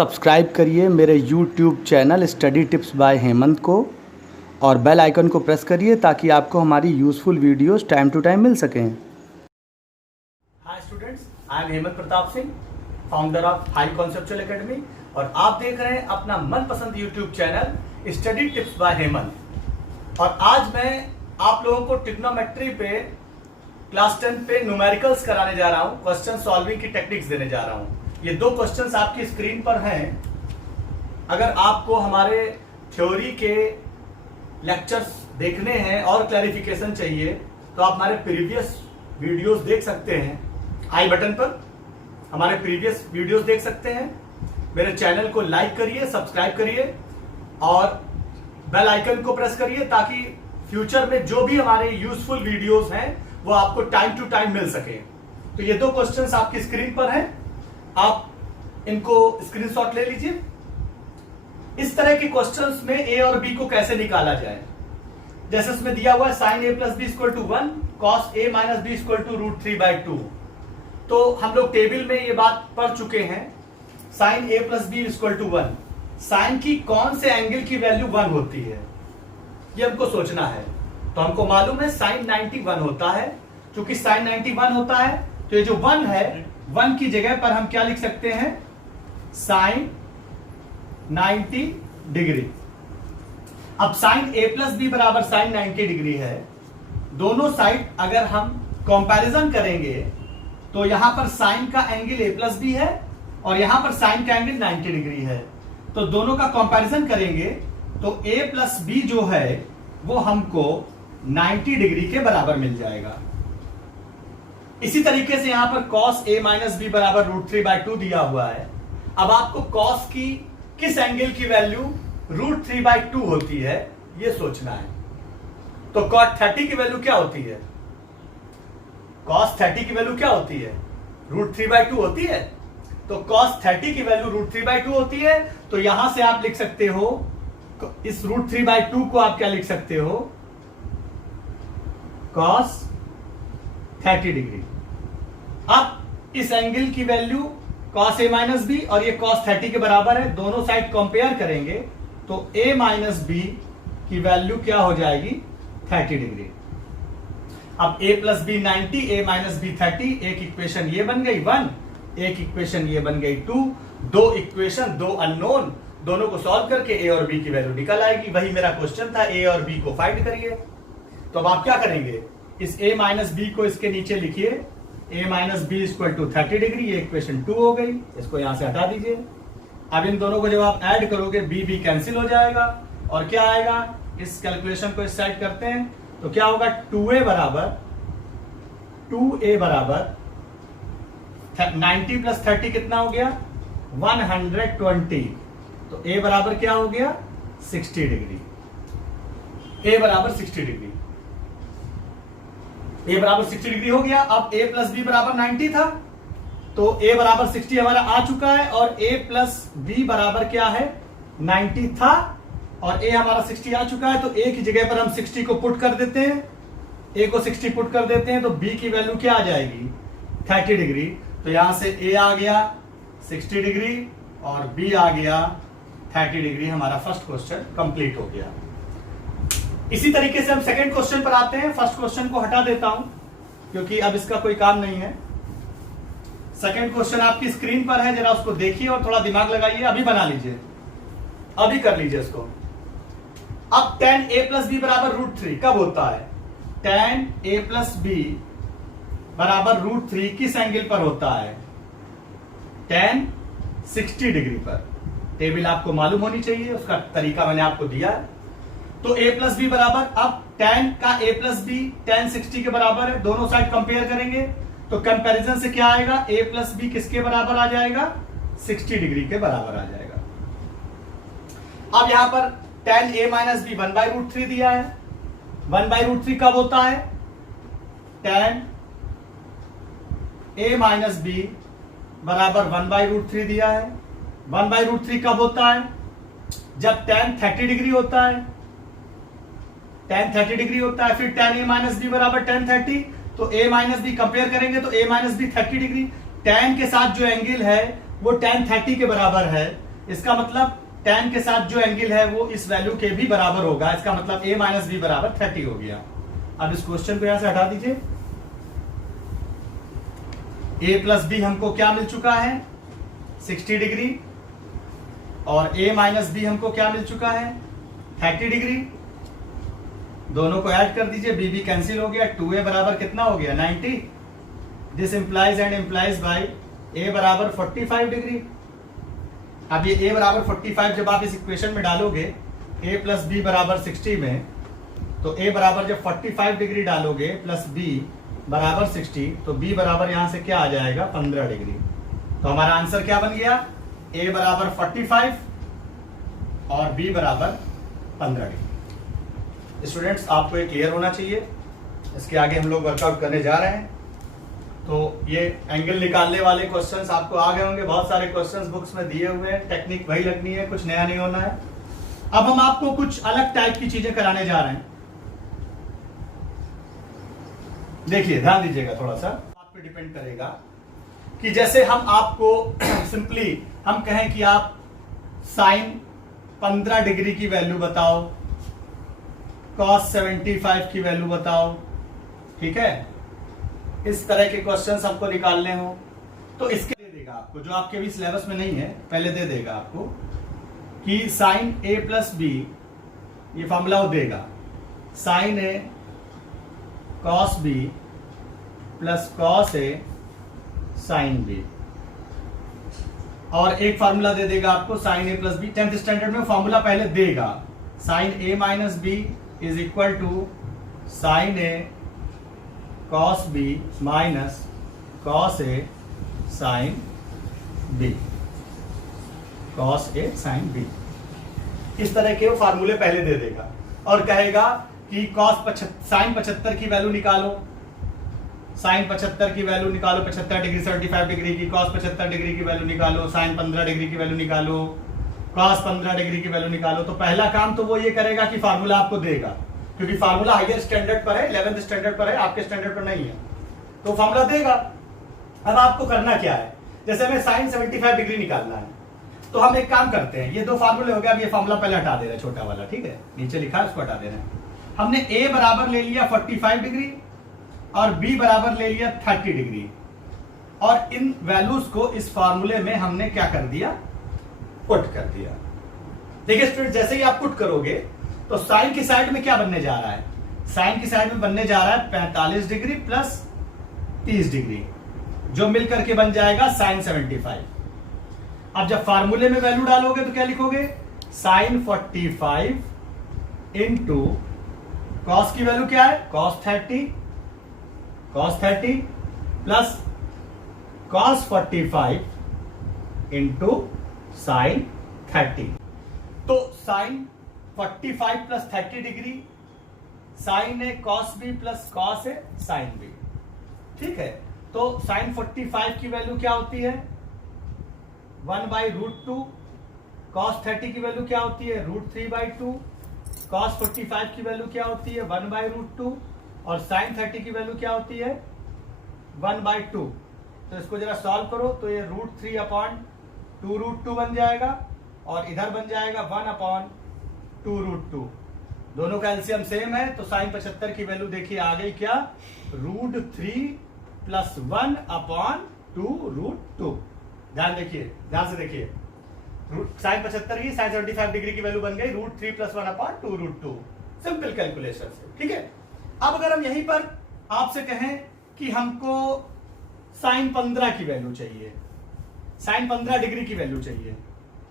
Subscribe करिए मेरे YouTube channel study tips by Hemant को और बेल आइकन को प्रेस करिए ताकि आपको हमारी useful videos time to time मिल सकें। Hi students, I am Hemant Pratap Singh, founder of high conceptual academy और आप देख रहे हैं अपना मनपसंद YouTube channel study tips by Hemant. और आज मैं आप लोगों को ट्रिग्नोमेट्री पे क्लास 10 पे न्यूमेरिकल्स कराने जा रहा हूँ, क्वेश्चन सॉल्विंग की टेक्निक्स देने जा रहा हूँ। ये दो क्वेश्चंस आपकी स्क्रीन पर हैं। अगर आपको हमारे थ्योरी के लेक्चर्स देखने हैं और क्लैरिफिकेशन चाहिए तो आप हमारे प्रीवियस वीडियोस देख सकते हैं। आई बटन पर हमारे प्रीवियस वीडियोस देख सकते हैं। मेरे चैनल को लाइक करिए, सब्सक्राइब करिए और बेल आइकन को प्रेस करिए ताकि फ्यूचर में जो भी हमारे यूजफुल वीडियोस हैं वो आपको टाइम टू टाइम मिल सके। तो ये दो क्वेश्चंस आपकी स्क्रीन पर हैं, आप इनको स्क्रीनशॉट ले लीजिए। इस तरह के क्वेश्चंस में ए और बी को कैसे निकाला जाए, जैसे इसमें दिया हुआ है sine a plus b equal to 1, cos a minus b equal to √3/2। तो हम लोग टेबल में ये बात पढ़ चुके हैं, sine a plus b equal to 1, sine की कौन से एंगल की वैल्यू 1 होती है ये हमको सोचना है। तो हमको मालूम है साइन 90 1 होता है। चूंकि साइन 90 1 होता है तो ये जो 1 है, 1 की जगह पर हम क्या लिख सकते हैं, साइन 90 डिग्री। अब साइन ए प्लस बी बराबर साइन 90 डिग्री है। दोनों साइड अगर हम कंपैरिजन करेंगे तो यहां पर साइन का एंगल ए प्लस बी है और यहां पर साइन का एंगल 90 डिग्री है। तो दोनों का कंपैरिजन करेंगे तो ए प्लस बी जो है वो हमको 90 डिग्री के बराबर मिल जाएगा। इसी तरीके से यहां पर cos a माइनस बी बराबर √3/2 दिया हुआ है। अब आपको cos की किस एंगल की वैल्यू √3/2 होती है ये सोचना है। तो cos 30 की वैल्यू क्या होती है, cos 30 की वैल्यू क्या होती है, √3/2 होती है। तो cos 30 की वैल्यू √3/2 होती है। तो यहां से आप लिख सकते हो, इस √3/2 को आप क्या लिख सकते हो, cos 30 डिग्री। अब इस एंगल की value cos a minus b और ये cos 30 के बराबर है। दोनों साइड कंपेयर करेंगे तो a माइनस बी की वैल्यू क्या हो जाएगी, 30 डिग्री। अब a plus b 90, a minus b 30। एक इक्वेशन ये बन गई 1, एक इक्वेशन ये बन गई 2। दो इक्वेशन, दो अननोन, दोनों को सॉल्व करके a और b की वैल्यू निकल आएगी। वही मेरा क्वेश्चन था, a और b को फाइंड करिए। तो अब आप क्या करेंगे, इस a माइनस बी को इसके नीचे लिखिए, a minus b equal to 30 degree. ये इक्वेशन 2 हो गई, इसको यहां से हटा दीजिए। अब इन दोनों को जब आप ऐड करोगे b कैंसिल हो जाएगा और क्या आएगा, इस कैलकुलेशन को इस साइड करते हैं तो क्या होगा, 2a बराबर 90 प्लस 30 कितना हो गया, 120। तो a बराबर क्या हो गया, 60 डिग्री। a बराबर 60 डिग्री, a बराबर 60 डिग्री हो गया। अब a प्लस बी बराबर 90 था तो a बराबर 60 हमारा आ चुका है और a प्लस बी बराबर क्या है, 90 था और a हमारा 60 आ चुका है। तो a की जगह पर हम 60 को पुट कर देते हैं, a को 60 पुट कर देते हैं तो b की वैल्यू क्या आ जाएगी, 30 डिग्री। तो यहां से a आ गया 60 डिग्री और b आ गया 30 डिग्री। हमारा फर्स्ट क्वेश्चन कंप्लीट हो गया। इसी तरीके से हम सेकंड क्वेश्चन पर आते हैं। फर्स्ट क्वेश्चन को हटा देता हूं क्योंकि अब इसका कोई काम नहीं है। सेकंड क्वेश्चन आपकी स्क्रीन पर है, जरा उसको देखिए और थोड़ा दिमाग लगाइए। अभी बना लीजिए, अभी कर लीजिए इसको। अब tan a प्लस बी बराबर √3 कब होता है, tan a प्लस बी बराबर √3 किस एंगल पर होता है, tan 60 डिग्री पर। टेबल आपको मालूम होनी चाहिए, उसका तरीका मैंने आपको दिया है। तो a प्लस बी बराबर, अब tan का a प्लस बी tan 60 के बराबर है। दोनों साइड कंपेयर करेंगे तो कंपैरिजन से क्या आएगा, a प्लस बी किसके बराबर आ जाएगा, 60 डिग्री के बराबर आ जाएगा। अब यहां पर tan a माइनस बी 1/√3 दिया है। 1/√3 कब होता है, tan a माइनस बी बराबर 1/√3 दिया है। 1/√3 कब होता है, जब tan 30 डिग्री होता है, tan 30 डिग्री होता है। फिर tan a माइनस बी बराबर tan 30, तो a माइनस बी कंपेयर करेंगे तो a minus b 30 degree. tan के साथ जो एंगल है वो tan 30 के बराबर है। इसका मतलब tan के साथ जो एंगल है वो इस वैल्यू के भी बराबर होगा, इसका मतलब a माइनस बी बराबर 30 हो गया। अब इस क्वेश्चन को यहां से हटा दीजिए। a प्लस बी हमको क्या मिल चुका है 60 डिग्री, और a माइनस बी हमको क्या मिल चुका है 30 डिग्री। दोनों को ऐड कर दीजिए, b b कैंसिल हो गया, 2a बराबर कितना हो गया 90। This implies and implies by a बराबर 45 डिग्री। अब ये a बराबर 45 जब आप इस इक्वेशन में डालोगे a प्लस बी बराबर 60 में, तो a बराबर जब 45 डिग्री डालोगे प्लस b बराबर 60, तो b बराबर यहां से क्या आ जाएगा 15 डिग्री। तो हमारा आंसर क्या बन गया, a बराबर 45 और b बराबर 15 डिग्री। स्टूडेंट्स आपको ये क्लियर होना चाहिए। इसके आगे हम लोग वर्कआउट करने जा रहे हैं। तो ये एंगल निकालने वाले क्वेश्चंस आपको आ गए होंगे, बहुत सारे क्वेश्चंस बुक्स में दिए हुए हैं, टेक्निक वही लगनी है, कुछ नया नहीं होना है। अब हम आपको कुछ अलग टाइप की चीजें कराने जा रहे हैं। देखिए ध्यान दीजिएगा, थोड़ा सा आप पे डिपेंड करेगा कि जैसे हम आपको सिंपली हम कहें कि आप साइन 15 डिग्री की वैल्यू बताओ, कॉस 75 की वैल्यू बताओ, ठीक है, इस तरह के क्वेश्चंस हमको निकालने हो, तो इसके दे देगा आपको, जो आपके भी सिलेबस में नहीं है पहले दे देगा आपको कि साइन a प्लस बी, ये फॉर्मूला वो देगा sine a cos b plus cos a sine b, और एक फार्मूला दे देगा आपको sine a plus b. 10th standard में फार्मूला पहले देगा, sine a minus b is equal to sine a cos b minus cos a sine b, cos a sine b, इस तरह के वो फार्मूले पहले दे देगा और कहेगा कि साइन 75 की वैल्यू निकालो, साइन 75 की वैल्यू निकालो, 75 डिग्री 75 डिग्री की, कॉस 75 डिग्री की वैल्यू निकालो, साइन 15 डिग्री की वैल्यू निकालो, कॉस 15 डिग्री की वैल्यू निकालो। तो पहला काम तो वो ये करेगा कि फार्मूला आपको देगा, क्योंकि फार्मूला हायर स्टैंडर्ड पर है, 11th स्टैंडर्ड पर है, आपके स्टैंडर्ड पर नहीं है, तो फार्मूला देगा। अब आपको करना क्या है, जैसे हमें साइन 75 डिग्री निकालना है, तो हम एक काम करते हैं, ये दो फार्मूले हो गए, अब ये फार्मूला पहले हटा दे रहे हैं, छोटा वाला, ठीक है, नीचे लिखा है उसको हटा दे रहे हैं। हमने a बराबर ले लिया 45 डिग्री और b बराबर ले लिया 30 डिग्री, और इन वैल्यूज को इस फार्मूले में हमने क्या कर दिया, पुट कर दिया। देखिए स्टूडेंट, जैसे ही आप पुट करोगे तो साइन की साइड में क्या बनने जा रहा है, साइन की साइड में बनने जा रहा है 45 डिग्री प्लस 30 डिग्री, जो मिलकर के बन जाएगा साइन 75। अब जब फार्मूले में वैल्यू डालोगे तो क्या लिखोगे, साइन 45 इंटू कॉस की वैल्यू क्या है, cos 30 plus cos 45 into sine 30। तो sine 45 plus 30 degree, sign a cos B plus cos a sine B, ठीक है। तो साइन 45 की वैल्यू क्या होती है 1/√2, कॉस 30 की वैल्यू क्या होती है √3/2, कॉस 45 की वैल्यू क्या होती है 1/√2, और साइन 30 की वैल्यू क्या होती है 1/2। तो इसको जरा सॉल्व करो तो ये √3/2√2 बन जाएगा, और इधर बन जाएगा 1/2√2। दोनों का एलसीएम सेम है, तो साइन 75 की वैल्यू देखिए आ गई क्या, √3 प्लस 1/2√2। ध्यान देखिए, ध्यान से देखिए, साइन 75 की साइन 75 डिग्री की वैल्यू बन गई √3 प्लस 1/2√2, सिंपल कैलकुलेशन से, ठीक है। अब अगर हम यहीं पर आपसे कहें कि हमको साइन 15 की वैल्यू चाहिए, साइन 15 डिग्री की वैल्यू चाहिए,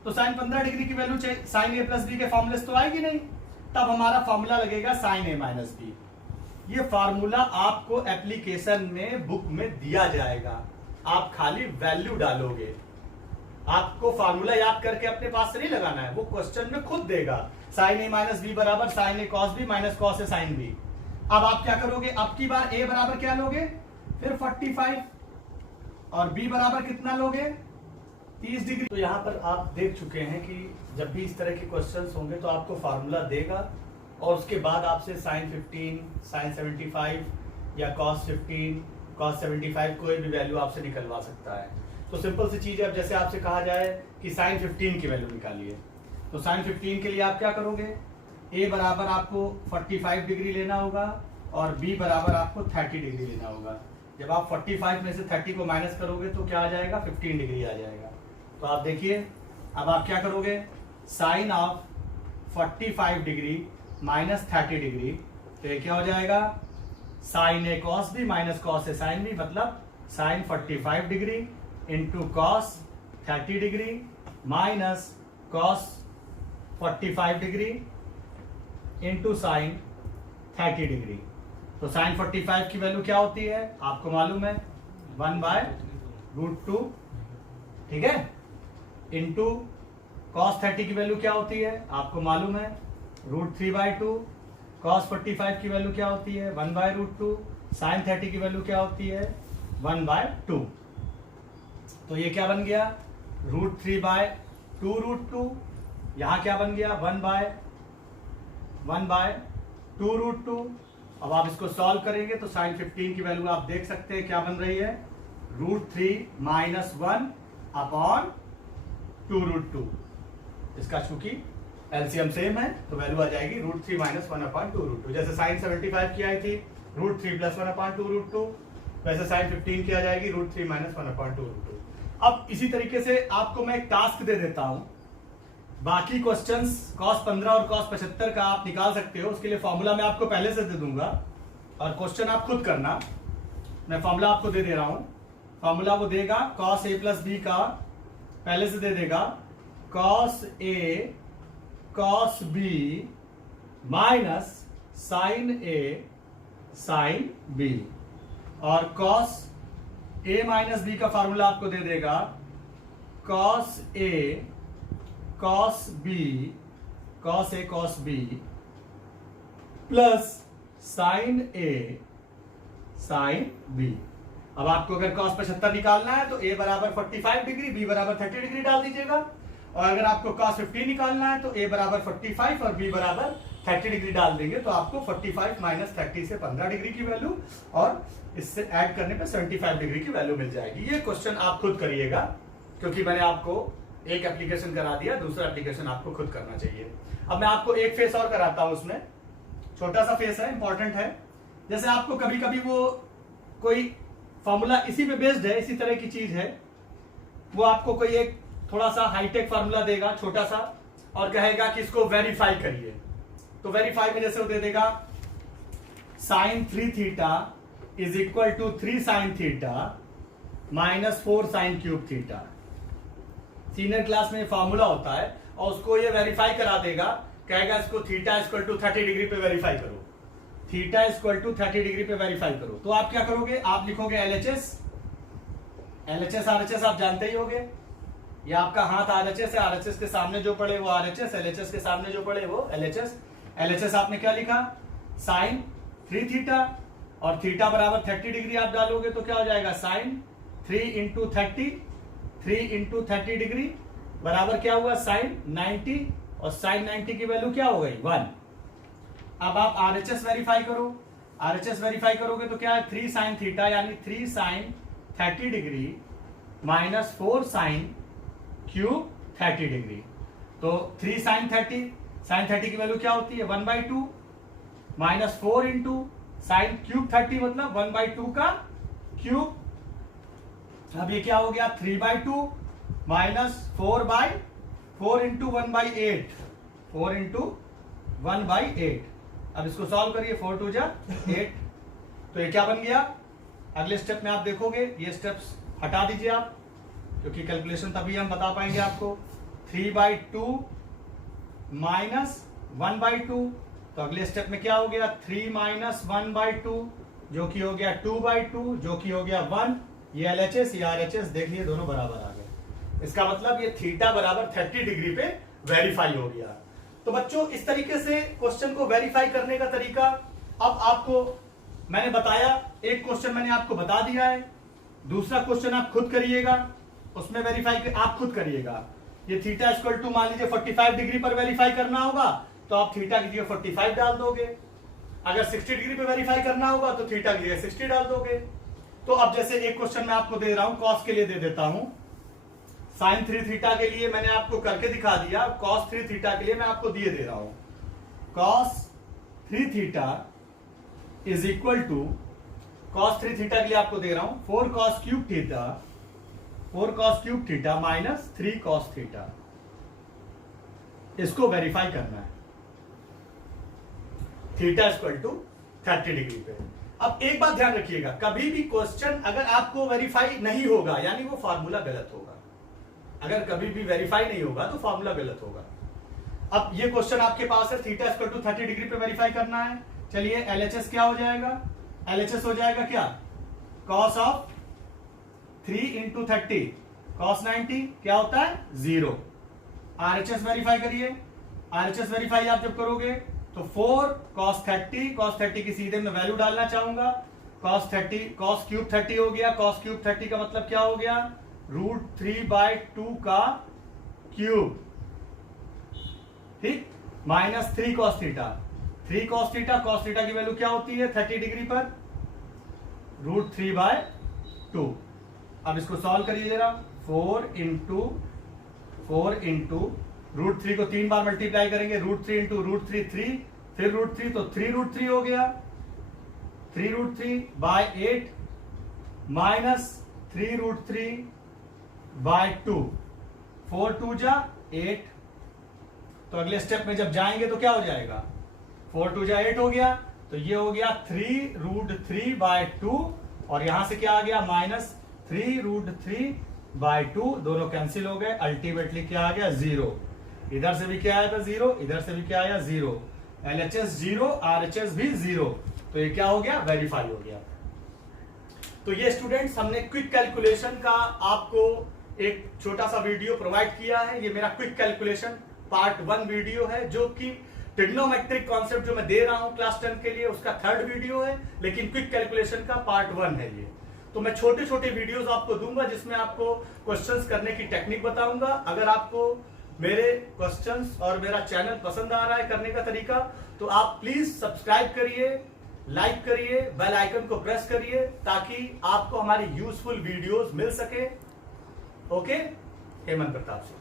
तो साइन 15 डिग्री की वैल्यू चाहिए, साइन ए प्लस बी के फॉर्मूले तो आएगी नहीं, तब हमारा फॉर्मूला लगेगा साइन ए माइनस बी। ये फार्मूला आपको एप्लीकेशन में बुक में दिया जाएगा, आप खाली वैल्यू डालोगे, आपको फार्मूला याद करके अपने पास से नहीं लगाना है, वो क्वेश्चन में खुद देगा साइन ए माइनस बी बराबर sign a cos b minus cos a sine B. अब आप क्या करोगे, अब की बार ए बराबर क्या लोगे, फिर 45, और बी बराबर कितना लोगे 30 डिग्री। तो यहां पर आप देख चुके हैं कि जब भी इस तरह के क्वेश्चंस होंगे तो आपको फार्मूला देगा, और उसके बाद आपसे साइन 15, साइन 75 या कॉस 15, कॉस 75 कोई भी वैल्यू आपसे निकलवा सकता है। तो सिंपल सी चीज है, अब जैसे आपसे कहा जाए कि साइन 15 की वैल्यू निकालिए, तो साइन 15 के लिए आप क्या करोगे, ए बराबर आपको 45 डिग्री लेना होगा और बी बराबर आपको 30 डिग्री लेना होगा। जब आप 45 में से 30 को माइनस करोगे तो क्या आ जाएगा, 15 डिग्री आ जाएगा। तो आप देखिए, अब आप क्या करोगे, sine of 45 degree minus 30 degree, तो ये क्या हो जाएगा, sine a cos b minus cos a sine b, मतलब sine 45 degree into cos 30 degree minus cos 45 degree into sine 30 degree. तो साइन 45 की वैल्यू क्या होती है, आपको मालूम है 1/√2, ठीक है, इंटू कॉस 30 की वैल्यू क्या होती है, आपको मालूम है √3/2, कॉस 45 की वैल्यू क्या होती है 1/√2, साइन 30 की वैल्यू क्या होती है 1/2। तो ये क्या बन गया, √3/2√2, यहां क्या बन गया 1/2√2। अब आप इसको सॉल्व करेंगे तो साइन 15 की वैल्यू आप देख सकते हैं क्या बन रही है, √3 - 1/2√2। इसका चूंकि एलसीएम सेम है तो वैल्यू आ जाएगी √3 - 1/2√2। जैसे साइन 75 की आई थी √3 + 1/2√2, वैसे साइन 15 की आ जाएगी √3 - 1/2√2। अब इसी तरीके से आपको मैं एक टास्क दे देता हूं, बाकी क्वेश्चंस cos 15 और cos 75 का आप निकाल सकते हो, उसके लिए फॉर्मूला मैं आपको पहले से दे दूंगा और क्वेश्चन आप खुद करना। मैं फॉर्मूला आपको दे रहा हूं, फॉर्मूला वो देगा cos a + b का, पहले से दे देगा cos a cos b minus sin a sin b, और cos a - b का फॉर्मूला आपको दे देगा cos a cos b plus sin a sin b। अब आपको अगर cos 75 निकालना है तो a बराबर 45 डिग्री, b बराबर 30 डिग्री डाल दीजिएगा, और अगर आपको cos 15 निकालना है तो a बराबर 45 और b बराबर 30 डिग्री डाल देंगे, तो आपको 45 - 30 से 15 डिग्री की वैल्यू और इससे ऐड करने पे 75 डिग्री की वैल्यू मिल जाएगी। ये क्वेश्चन आप खुद करिएगा, क्योंकि मैंने आपको एक एप्लीकेशन करा दिया, दूसरा एप्लीकेशन आपको खुद करना चाहिए। अब मैं आपको एक फेस और कराता हूं, उसमें छोटा सा फेस है, इंपॉर्टेंट है। जैसे आपको कभी कभी वो कोई फॉर्मूला इसी पे बेस्ड है, इसी तरह की चीज है, वो आपको कोई एक थोड़ा सा हाईटेक फॉर्मूला देगा छोटा सा और कहेगा कि इसको वेरीफाई करिए। तो वेरीफाई में जैसे वो दे देगा sin 3 theta is equal to 3 sin theta minus 4 sin cube theta. Senior class में फॉर्मूला होता है और उसको ये वेरीफाई करा देगा, कहेगा इसको थीटा इक्वल टू 30 डिग्री पे वेरीफाई करो, थीटा इक्वल टू 30 डिग्री पे वेरीफाई करो। तो आप क्या करोगे, आप लिखोगे LHS RHS आप जानते ही होगे, ये आपका हाथ RHS है, RHS के सामने जो पड़े वो RHS, LHS के सामने जो पड़े वो LHS। LHS आपने क्या लिखा, साइन 3 थीटा, और थीटा बराबर 30 डिग्री आप डालोगे तो क्या हो जाएगा, साइन 3 × 30, 3 × 30 डिग्री बराबर क्या हुआ, साइन 90, और साइन 90 की वैल्यू क्या हो गई 1। अब आप RHS वेरीफाई करो, RHS वेरीफाई करोगे तो क्या है, 3 sin थीटा यानी 3 sin 30 degree minus 4 sin cube 30 degree. तो 3 sin 30 की वैल्यू क्या होती है 1/2 माइनस 4 इंटू साइन क्यूब 30 मतलब 1/2 का क्यूब। अब ये क्या हो गया 3/2 माइनस 4/4 इंटू 1/8, 4 इंटू 1/8। अब इसको सॉल्व करिए, 4 × 2 = 8। तो ये क्या बन गया, अगले स्टेप में आप देखोगे, ये स्टेप्स हटा दीजिए आप, क्योंकि कैलकुलेशन तभी हम बता पाएंगे आपको। 3/2 माइनस 1/2, तो अगले स्टेप में क्या हो गया 3 माइनस 1/2 जो कि हो गया 2/2 जो कि हो गया 1। ये LHS ये RHS देख लिए दोनों बराबर आ गए, इसका मतलब ये थीटा बराबर 30 डिग्री पे वेरीफाई हो गया। तो बच्चों इस तरीके से क्वेश्चन को वेरीफाई करने का तरीका अब आपको मैंने बताया। एक क्वेश्चन मैंने आपको बता दिया है, दूसरा क्वेश्चन आप खुद करिएगा, उसमें वेरीफाई आप खुद करिएगा। ये थीटा इक्वल टू मान लीजिए 45 डिग्री पर वेरीफाई करना होगा तो आप थीटा की जगह 45 डाल दोगे, अगर 60 डिग्री पे वेरीफाई करना होगा तो थीटा की जगह 60 डाल दोगे। तो अब जैसे एक क्वेश्चन मैं आपको दे रहा हूं, कॉस के लिए दे देता हूं, साइन 3 थीटा के लिए मैंने आपको करके दिखा दिया, कॉस 3 थीटा के लिए मैं आपको दिए दे रहा हूं। Cos 3 theta is equal to, cos 3 theta के लिए आपको दे रहा हूं 4 cos cube theta, 4 cos cube theta minus 3 cos theta. इसको वेरीफाई करना है थीटा इक्वल टू 30 डिग्री पे। अब एक बात ध्यान रखिएगा, कभी भी क्वेश्चन अगर आपको वेरीफाई नहीं होगा यानी वो फॉर्मूला गलत होगा। अगर कभी भी वेरीफाई नहीं होगा तो फॉर्मूला गलत होगा। अब ये क्वेश्चन आपके पास है, थीटा इक्वल टू 30 डिग्री पे वेरीफाई करना है। चलिए एलएचएस क्या हो जाएगा, एलएचएस हो जाएगा क्या, कॉस ऑफ 3 इंटू 30 कॉस 90 क्या होता है 0। आरएचएस वेरीफाई करिए, आरएचएस वेरीफाई आप जब करोगे तो 4 cos 30, cos 30 की सीधे में वैल्यू डालना चाहूंगा, cos 30 cos क्यूब 30 हो गया, cos क्यूब 30 का मतलब क्या हो गया, √3/2 का क्यूब, ठीक, minus 3 cos theta, 3 cos theta, cos theta की वैल्यू क्या होती है 30 डिग्री पर √3/2। अब इसको सॉल्व करिए जरा, 4 इंटू √3 को 3 बार मल्टीप्लाई करेंगे, √3 इंटू √3 3, फिर √3 तो 3√3 हो गया, 3√3/8 माइनस 3√3/2, 4 2 जा 8। तो अगले स्टेप में जब जाएंगे तो क्या हो जाएगा, 4 2 जा 8 हो गया, तो ये हो गया 3√3/2 और यहां से क्या आ गया माइनस 3√3/2, दोनों कैंसिल हो गए, अल्टीमेटली क्या आ गया 0। इधर से भी क्या आया था 0, इधर से भी क्या आया 0, एलएचएस 0, आरएचएस भी 0, तो ये क्या हो गया वेरीफाई हो गया। तो ये स्टूडेंट्स हमने क्विक कैलकुलेशन का आपको एक छोटा सा वीडियो प्रोवाइड किया है। ये मेरा क्विक कैलकुलेशन पार्ट 1 वीडियो है, जो कि ट्रिग्नोमेट्रिक कॉन्सेप्ट जो मैं दे रहा हूं क्लास 10 के लिए उसका 3rd वीडियो है, लेकिन क्विक कैलकुलेशन का पार्ट 1 है ये। तो मैं छोटे छोटे वीडियोस आपको दूंगा जिसमें आपको क्वेश्चंस करने की टेक्निक बताऊंगा। अगर आपको मेरे क्वेश्चंस और मेरा चैनल पसंद आ रहा है करने का तरीका, तो आप प्लीज सब्सक्राइब करिए, लाइक करिए, बेल आइकन को प्रेस करिए ताकि आपको हमारी यूजफुल वीडियोस मिल सके। ओके, हेमंत प्रताप सिंह।